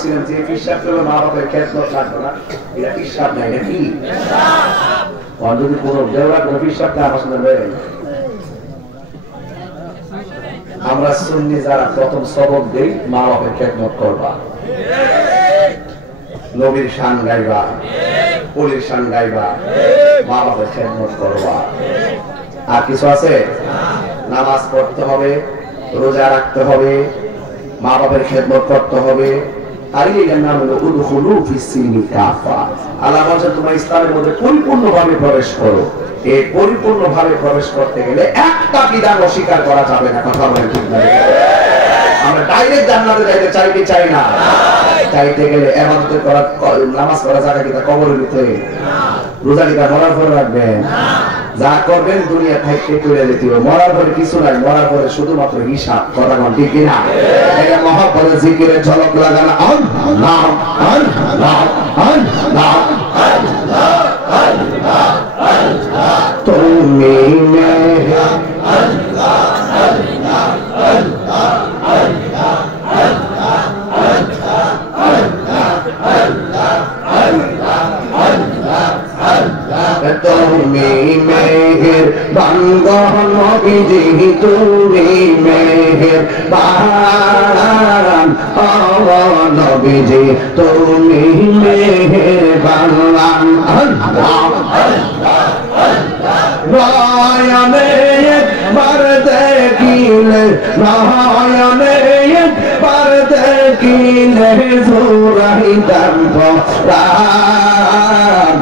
ছিলেন যে পিসাব করলে মা বাবার খেদমত রাখবে না, এটা পিসাব নাই, এটা কি? যদি কোনো দেওয়া কোনো পিসাব না আমার সামনে রয়ে আমরা সুন্নি যারা প্রথম সবক দেই মা বাবার খেদমত করবা, নবীর শান গাইবা, পলির শান গাইবা, মা বাবার খেদমত করবা। আর কিছু আছে? নামাজ পড়তে হবে, রোজা রাখতে হবে, মা বাবার খেদমত করতে হবে। আর এর নাম হলো উদখুলু ফিস-সিলমি কাফা। আল্লাহ বলেন তোমরা ইসলামের মধ্যে পরিপূর্ণভাবে প্রবেশ করো। এই পরিপূর্ণভাবে প্রবেশ করতে গেলে একটা বিধান অস্বীকার করা যাবে না। কথা বলেন ঠিক না? আমরা ডাইরেক্ট জান্নাতে যাইতে চাই কি চাই না? চাইতে গেলে ইবাদত করা, নামাজ পড়া, যাকাত দিতে, কবরের ভিতরে রোজা দিতে, মরার পরে রাখবেন। যা করবেন দুনিয়া থাকতে করে দিতে হবে, মরার পরে কিছু নাই, মরার পরে শুধুমাত্র হিসাব। কথা কোন ঠিক কিনা? এটা মহব্বতের জিকিরের ঝলক লাগানো। আল্লাহ আল্লাহ আল্লাহ আল্লাহ আল্লাহ তুমি মেরে আল্লাহ আল্লাহ আল্লাহ আল্লাহ আল্লাহ আল্লাহ আল্লাহ আল্লাহ আল্লাহ আল্লাহ তুমি মেহের বান্দন নবীজি, তুমি মেহের বান নবীজি, তুমি মেহের বান। আল্লাহ আল্লাহ আল্লাহ নয়নে একবার দেখিলে, নয়নে একবার দেখিলে জুরাইতাম প্রাণ।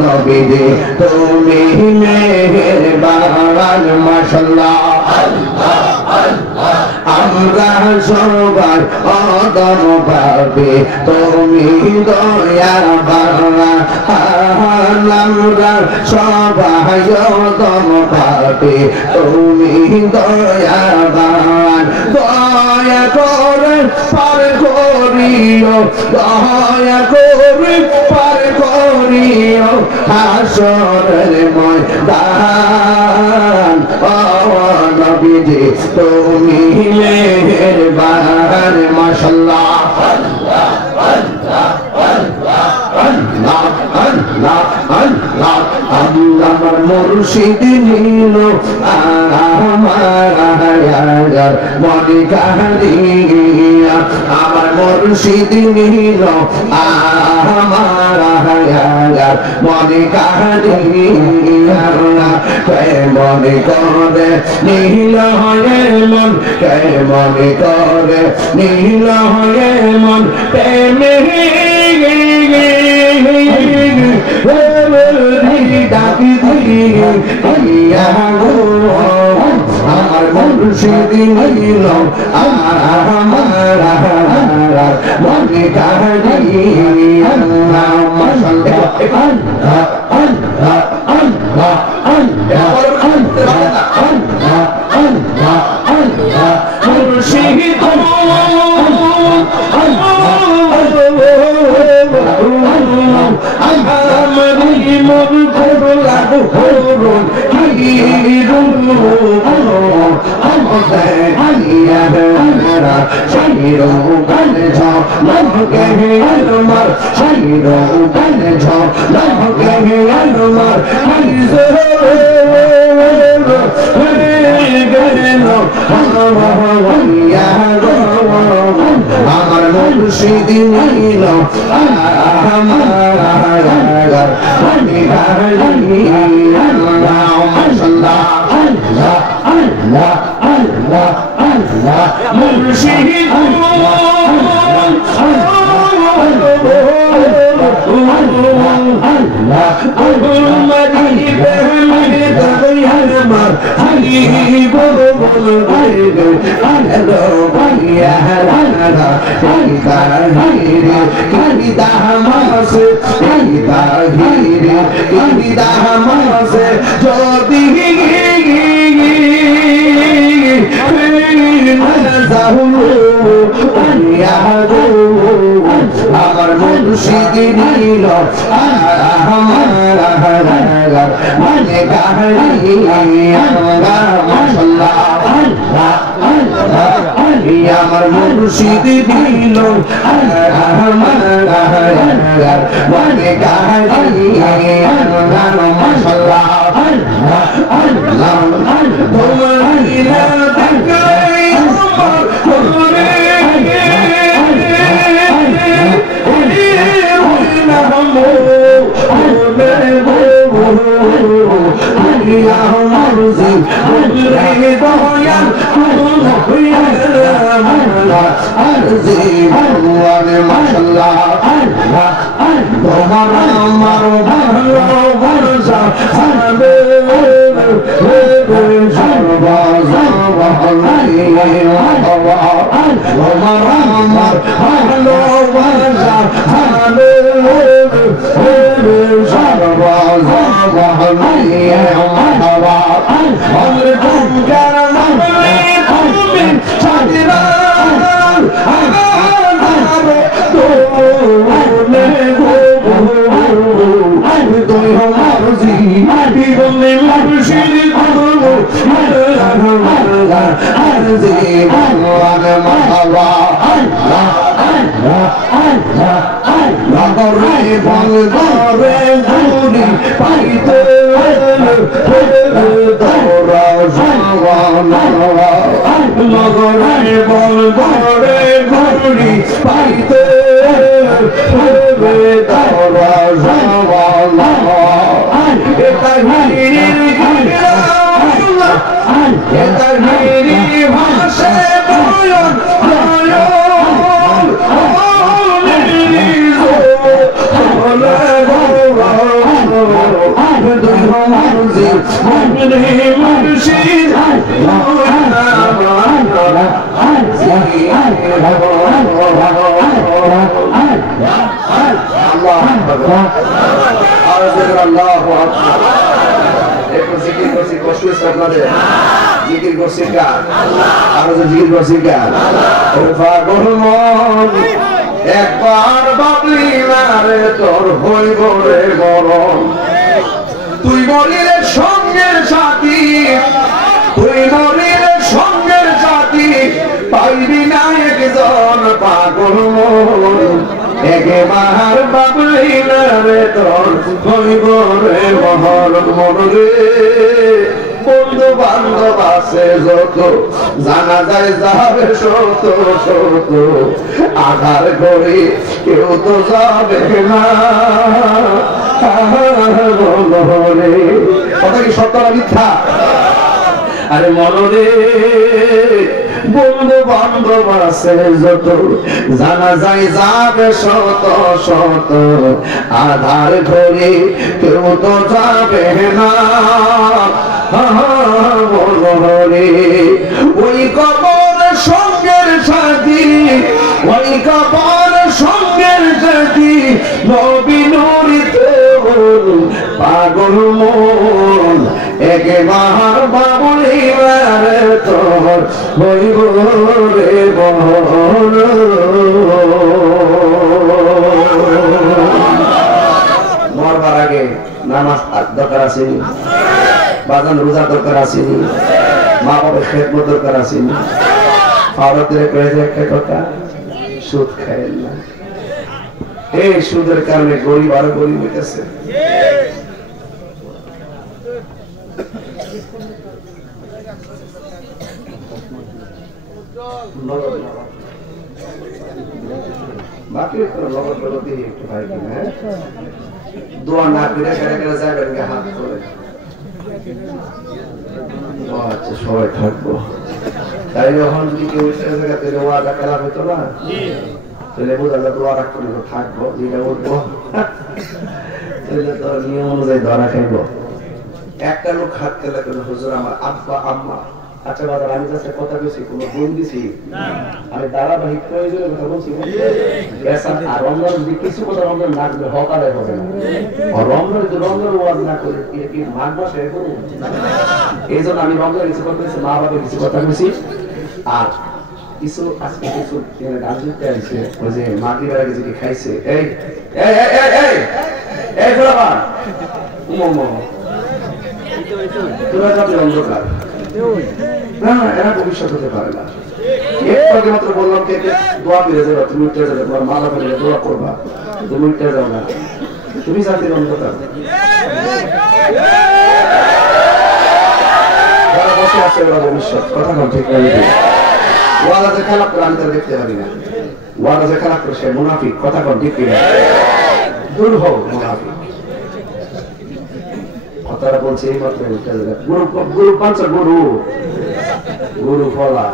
নবীজি তুমি মেহেরবান। মাশাআল্লাহ আল্লাহ আল্লাহ আমরা সবাই অদম পাবে তুমি দয়াবান। আমরা সবাই অদম পাবে তুমি দয়াবান। দয়া করে পার করিও, দয়া করে পার করিও হাসরের ময়দান। ও নবীজি তুমি মেহেরবান। মাশাআল্লাহ আল্লাহ আল্লাহ আল্লাহ আল্লাহ আল্লাহ আল্লাহ আল্লাহ আমার মুর্শিদ নীল আমার মনে কাহিয়া, আমার মুর্শিদ নীল আমার মনে কাহিয়া। মনে করে নীল হয়ে মন, মনে করে নীল হয়ে মন, প্রেমে ডাকি দিয়া গো আমার মুর্শিদ নীল আমার মনে কাহিয়া। মাশাআল্লাহ আল্লাহ আল্লাহ আল্লাহ আল্লাহ আল্লাহ আল্লাহ আল্লাহ মুর্শিদ আমার মুর্শিদ নীল আমার মনে কাহিয়া। মাশাআল্লাহ আল্লাহ আল্লাহ আল্লাহ আল্লাহ মুর্শিদ আমার মুর্শিদ নীল আমার মনে কাহিয়া। মাশাআল্লাহ আল্লাহ আল্লাহ আমার মুর্শিদ দিল মানে গাড়ি মাশাআল্লাহ আল্লাহ তোমার দিলে দেখলে তোমার আমার ভালোবাসা তোমার আমার ভালোবাসা নগরে বলগরে ঘুরি পাইতে তোরা জওয়ান নগরে বলগরে ঘুরি পাইতে তোরা জওয়ান এটা হিরির এটা হিরি ভাষে বয়ন জিকির করছি কার আর জিকির করছি কার পাগল মন একবার বাবলি মারে তোর হইব রে মরণ তুই মরিলে সঙ্গের সাথী তুই মরিলে সঙ্গের সাথী পাইবি না একজন পাগল মন একবার বাবলি মারে তোর হইব রে মরণ মন রে বন্ধু বান্ধব আছে যত জানা যায় যাবে শত শত আধার করে কেউ তো যাবে না কথা কি সত্য না মিথ্যা আরে মনরে বন্ধু বান্ধব আছে যত জানা যায় যাবে শত শত আধার করে কেউ তো যাবে না ওই কবর সঙ্গের সাথী ওই কবর সঙ্গের সাথী নবী নূরি তোর পাগল মন একবার বাবুলি মারে তোর হইব রে বহন মরবার আগে নামাজ দরকার আছে বাজান রোজা দরকার আছে মা বাবার খেদমত দরকার আছে ফারতের কয়েছে একটা কথা সুদ খায় না এই সুদের কারণে গরিব আরো গরিব হইতেছে বাকি নগদ প্রগতি একটু ভাই কিনা দোয়া না করে যাবেন হাত করে আচ্ছা সবাই থাকবো তাই যখন যদি কেউ তাহলে ওয়াদা খেলা হইতো না তাহলে বোঝা যাবে ওয়াদা করে থাকবো যেটা উঠবো তাহলে তো নিয়ম অনুযায়ী ধরা খাইব একটা লোক হাত খেলা কেন হুজুর আমার আব্বা আম্মা আচ্ছা বাজার আমি কাছে কথা বলছি কোন গুণ দিছি আমি ধারাবাহিক প্রয়োজনের কথা বলছি আর রমজান যদি কিছু কথা রমজান না করে হক আদায় হবে না আর রমজান যদি রমজান ওয়াজ না করে কি মাঘ মাসে করবো এই জন্য আমি রমজান কিছু কথা বলছি মা বাবা কিছু কথা বলছি আর কিছু আজকে কিছু গান দিতে আসছে ওই যে মাগরিবের আগে যেটি খাইছে এই এই এই এই এই বলাবা তোরা যাবে অন্ধকার না এরা ভবিষ্যৎ হতে পারে না একটু আগে মাত্র বললাম কে দোয়া করে যাবে, তুমি উঠে যাবে, তোমার মাথা ফেলে দোয়া করবা, তুমি উঠে যাও না, তুমি জাতির অন্ধকার। যারা বসে আছে ওরা ভবিষ্যৎ, কথা কম ঠিক না? ওয়াদা যে খেলাপ করে আমি তারা দেখতে পারি না, ওয়াদা যে খেলাপ করে সে মুনাফিক, কথা কম ঠিক না? দূর হও মুনাফিক। কথাটা বলছে এই মাত্র উঠে যাবে। গুরু গুরু পাঞ্চ গুরু গুরু ফলা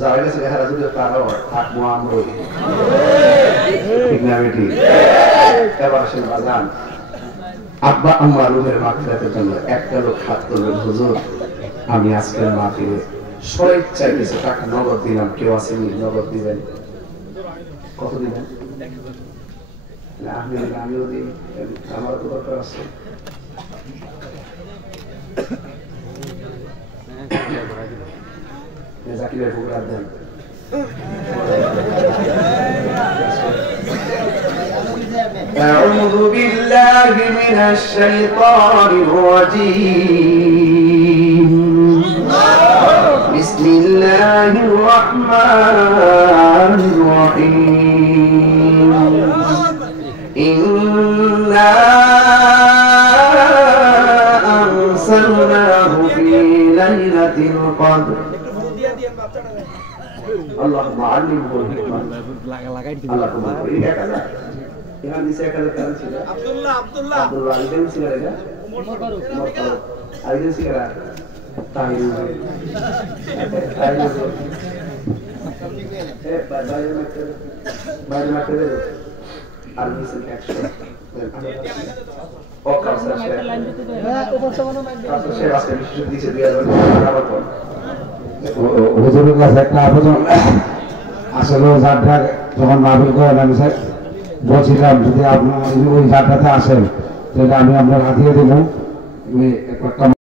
যারা গেছে দেখা যদি তারাও থাকবো আমরাই, ঠিক না বেটি? এবার আসেন বাজান, আব্বা আম্মা রুহের মাগফিরাতের জন্য একটা লোক হাত তুলবেন। হুজুর আমি আজকের মাহফিলে স্বেচ্ছায় কিছু টাকা নগদ দিলাম, কেউ আসেনি নগদ দিবেন? কত দিবেন? আমিও দিই, আমার তো দরকার আছে। জাকিরের ফুকরাত দেন। أعوذ بالله من الشيطان الرجيم. بسم الله الرحمن الرحيم. إنا أرسلناه في ليلة القدر. اللهم علمه الحكمة. اللهم علمه. यहाँ दिशा का कारण सीधा अब्दुल्ला आइडेन सीधा रहेगा आइडेन सीधा ताहिर बाय में करे आर्मी से एक्शन और काउंसलर से रास्ते में शुरू से दिया बराबर कौन हुजूर का सेक्टर आप जो আসলে যাত্রা যখন মাহফিল করে আমি বলছিলাম যদি আপনার ওই যাত্রাতে আসেন তাহলে আমি আপনার হাতিয়ে দেবো।